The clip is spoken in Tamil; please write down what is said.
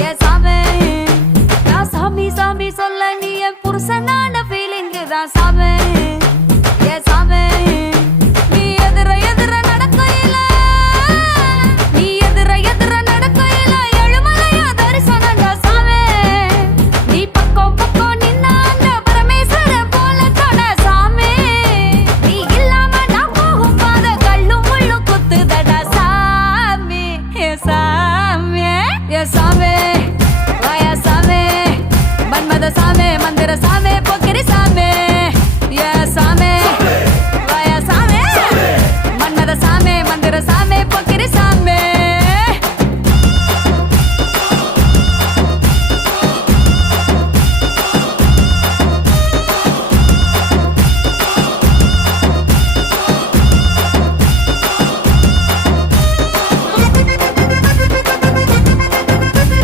ஏ சாமி நான் சாமி சாமி சொல்ல நீ என் புருஷனான ஃபீலிங் தான் சாமி ஏ சாமி நீ எதிர எதிர நடக்கையில நீ எதிர எதிர நடக்கையில எழுமலையா தரிசனண்டா சாமி நீ பக்கம் பக்கம் நின்னா அந்த பரமேஸ்வர போல தொட சாமி நீ இல்லாம நான் போகும் பாத கல்லும் முள்ளும் குத்துதடா சாமி ஏ சாமி ஏ சாமி